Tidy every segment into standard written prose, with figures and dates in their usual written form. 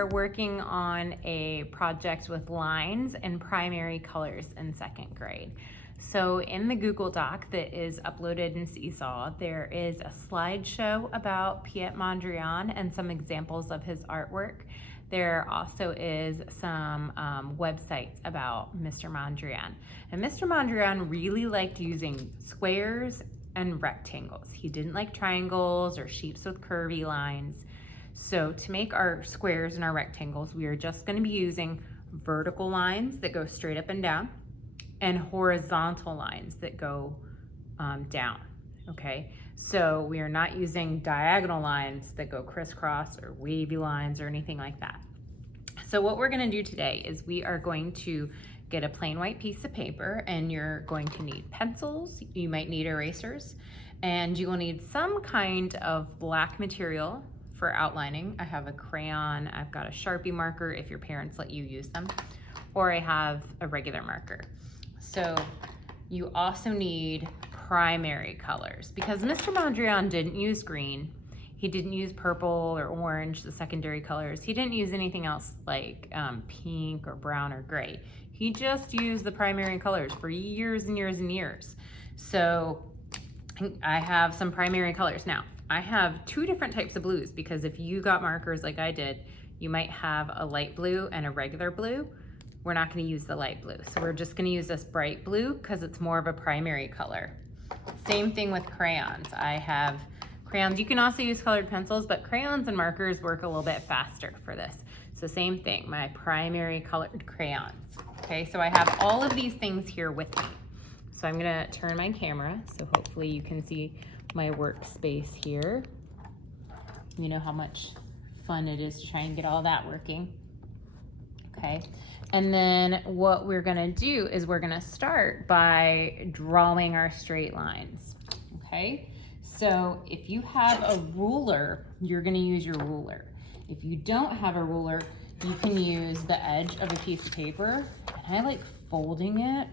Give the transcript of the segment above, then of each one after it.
are working on a project with lines and primary colors in second grade. So in the Google Doc that is uploaded in Seesaw, there is a slideshow about Piet Mondrian and some examples of his artwork. There also is some websites about Mr. Mondrian. And Mr. Mondrian really liked using squares and rectangles. He didn't like triangles or shapes with curvy lines. So to make our squares and our rectangles, we are just going to be using vertical lines that go straight up and down and horizontal lines that go down, okay? So we are not using diagonal lines that go crisscross or wavy lines or anything like that. So what we're gonna do today is we are going to get a plain white piece of paper, and you're going to need pencils, you might need erasers, and you will need some kind of black material for outlining. I have a crayon, I've got a Sharpie marker if your parents let you use them, or I have a regular marker. So you also need primary colors because Mr. Mondrian didn't use green. He didn't use purple or orange, the secondary colors. He didn't use anything else like pink or brown or gray. He just used the primary colors for years and years and years. So I have some primary colors. Now, I have two different types of blues because if you got markers like I did, you might have a light blue and a regular blue. We're not gonna use the light blue. So we're just gonna use this bright blue because it's more of a primary color. Same thing with crayons. I have crayons. You can also use colored pencils, but crayons and markers work a little bit faster for this. So same thing, my primary colored crayons. Okay, so I have all of these things here with me. So I'm gonna turn my camera so hopefully you can see my workspace here. You know how much fun it is to try and get all that working. Okay, and then what we're gonna do is we're gonna start by drawing our straight lines, okay? So if you have a ruler, you're gonna use your ruler. If you don't have a ruler, you can use the edge of a piece of paper, and I like folding it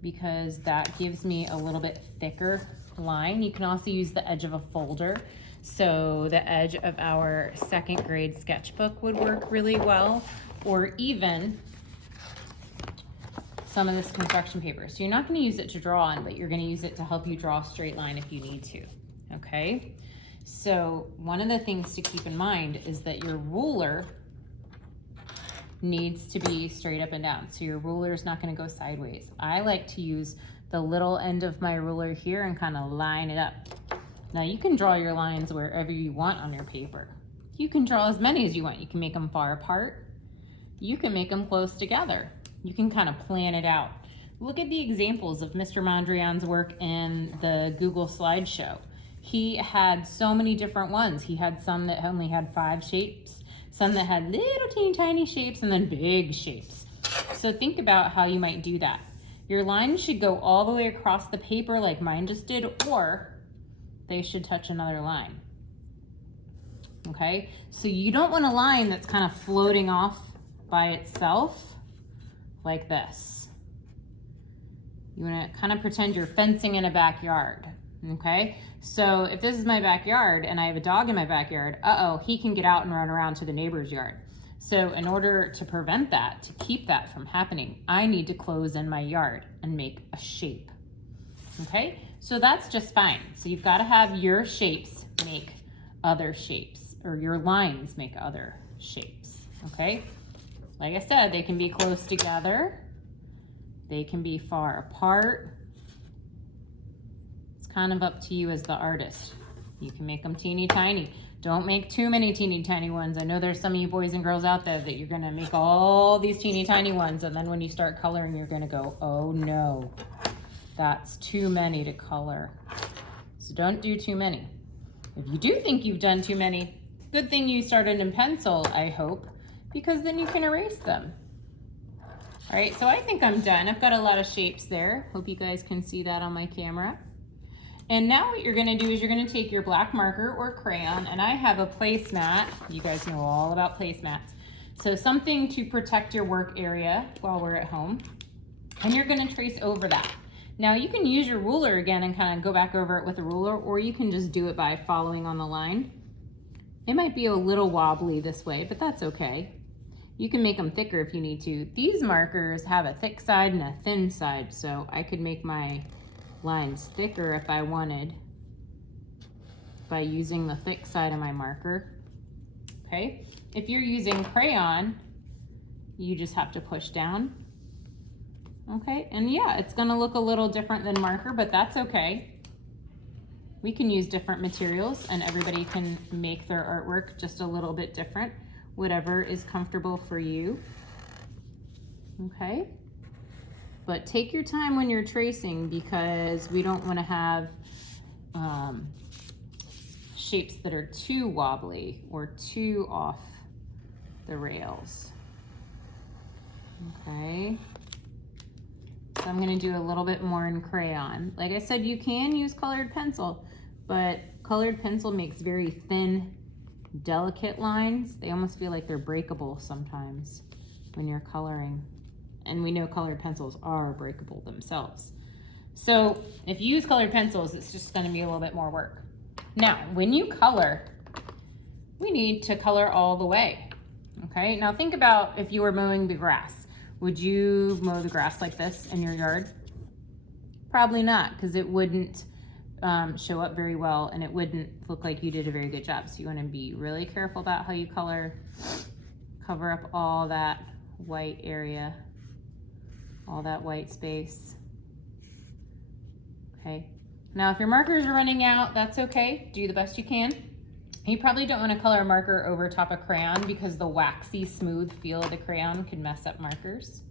because that gives me a little bit thicker line. You can also use the edge of a folder. So the edge of our second grade sketchbook would work really well, or even some of this construction paper. So you're not gonna use it to draw on, but you're gonna use it to help you draw a straight line if you need to, okay? So one of the things to keep in mind is that your ruler needs to be straight up and down. So your ruler is not gonna go sideways. I like to use the little end of my ruler here and kind of line it up. Now you can draw your lines wherever you want on your paper. You can draw as many as you want. You can make them far apart. You can make them close together. You can kind of plan it out. Look at the examples of Mr. Mondrian's work in the Google slideshow. He had so many different ones. He had some that only had 5 shapes, some that had little teeny tiny shapes, and then big shapes. So think about how you might do that. Your lines should go all the way across the paper like mine just did, or they should touch another line. Okay, so you don't want a line that's kind of floating off by itself like this. You want to kind of pretend you're fencing in a backyard, okay? So if this is my backyard and I have a dog in my backyard, he can get out and run around to the neighbor's yard. So in order to prevent that, to keep that from happening, I need to close in my yard and make a shape, okay? So that's just fine. So you've got to have your shapes make other shapes, or your lines make other shapes, okay? Like I said, they can be close together. They can be far apart. It's kind of up to you as the artist. You can make them teeny tiny. Don't make too many teeny tiny ones. I know there's some of you boys and girls out there that you're gonna make all these teeny tiny ones, and then when you start coloring, you're gonna go, oh no, that's too many to color. So don't do too many. If you do think you've done too many, good thing you started in pencil, I hope, because then you can erase them. All right, so I think I'm done. I've got a lot of shapes there. Hope you guys can see that on my camera. And now what you're gonna do is you're gonna take your black marker or crayon, and I have a placemat. You guys know all about placemats. So something to protect your work area while we're at home. And you're gonna trace over that. Now you can use your ruler again and kind of go back over it with a ruler, or you can just do it by following on the line. It might be a little wobbly this way, but that's okay. You can make them thicker if you need to. These markers have a thick side and a thin side, so I could make my lines thicker if I wanted by using the thick side of my marker. Okay, if you're using crayon, you just have to push down. Okay, and yeah, it's gonna look a little different than marker, but that's okay. We can use different materials and everybody can make their artwork just a little bit different, whatever is comfortable for you. Okay, but take your time when you're tracing because we don't wanna have shapes that are too wobbly or too off the rails. Okay. So I'm gonna do a little bit more in crayon. Like I said, you can use colored pencil, but colored pencil makes very thin, delicate lines. They almost feel like they're breakable sometimes when you're coloring. And we know colored pencils are breakable themselves. So if you use colored pencils, it's just gonna be a little bit more work. Now, when you color, we need to color all the way, okay? Now think about if you were mowing the grass. Would you mow the grass like this in your yard? Probably not, because it wouldn't show up very well and it wouldn't look like you did a very good job. So you want to be really careful about how you color. Cover up all that white area, all that white space. Okay. Now, if your markers are running out, that's okay. Do the best you can. You probably don't want to color a marker over top of crayon because the waxy, smooth feel of the crayon can mess up markers.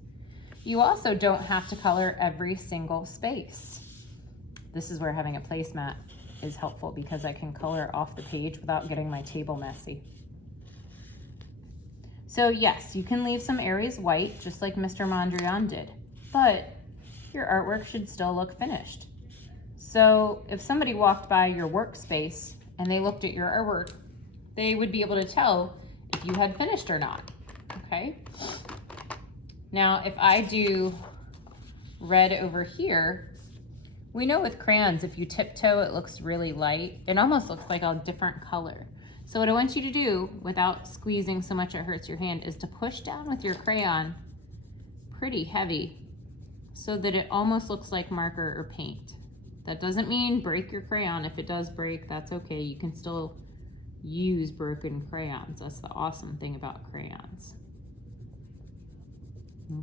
You also don't have to color every single space. This is where having a placemat is helpful because I can color off the page without getting my table messy. So yes, you can leave some areas white, just like Mr. Mondrian did, but your artwork should still look finished. So if somebody walked by your workspace and they looked at your artwork, they would be able to tell if you had finished or not, okay? Now, if I do red over here, we know with crayons, if you tiptoe, it looks really light. It almost looks like a different color. So what I want you to do, without squeezing so much it hurts your hand, is to push down with your crayon pretty heavy so that it almost looks like marker or paint. That doesn't mean break your crayon. If it does break, that's okay. You can still use broken crayons. That's the awesome thing about crayons.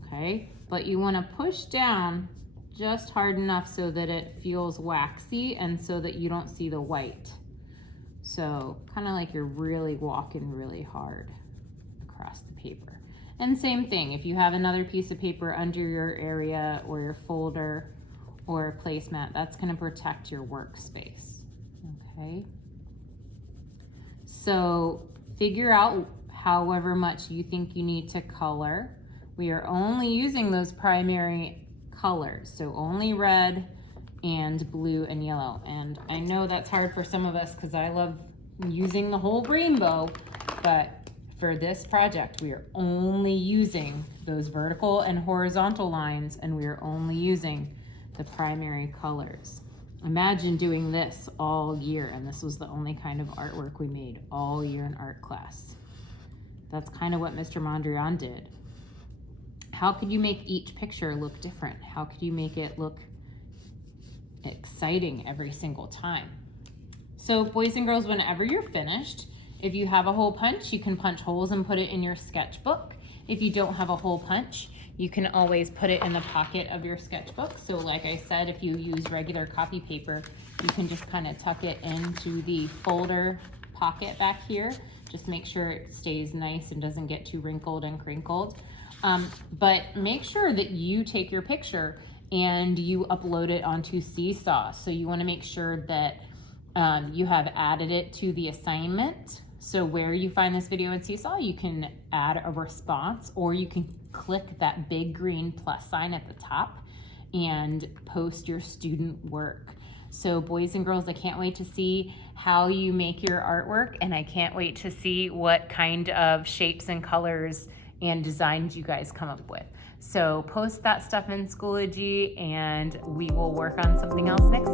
Okay, but you want to push down just hard enough so that it feels waxy and so that you don't see the white. So kind of like you're really walking really hard across the paper. And same thing, if you have another piece of paper under your area or your folder or a placemat, that's going to protect your workspace. Okay. So figure out however much you think you need to color. We are only using those primary colors, so only red and blue and yellow. And I know that's hard for some of us because I love using the whole rainbow, but for this project, we are only using those vertical and horizontal lines, and we are only using the primary colors. Imagine doing this all year, and this was the only kind of artwork we made all year in art class. That's kind of what Mr. Mondrian did. How could you make each picture look different? How could you make it look exciting every single time? So boys and girls, whenever you're finished, if you have a hole punch, you can punch holes and put it in your sketchbook. If you don't have a hole punch, you can always put it in the pocket of your sketchbook. So like I said, if you use regular copy paper, you can just kind of tuck it into the folder pocket back here. Just make sure it stays nice and doesn't get too wrinkled and crinkled. But make sure that you take your picture and you upload it onto Seesaw. So you want to make sure that you have added it to the assignment. So where you find this video in Seesaw, you can add a response, or you can click that big green plus sign at the top and post your student work. So boys and girls, I can't wait to see how you make your artwork, and I can't wait to see what kind of shapes and colors and designs you guys come up with. So post that stuff in Schoology, and we will work on something else next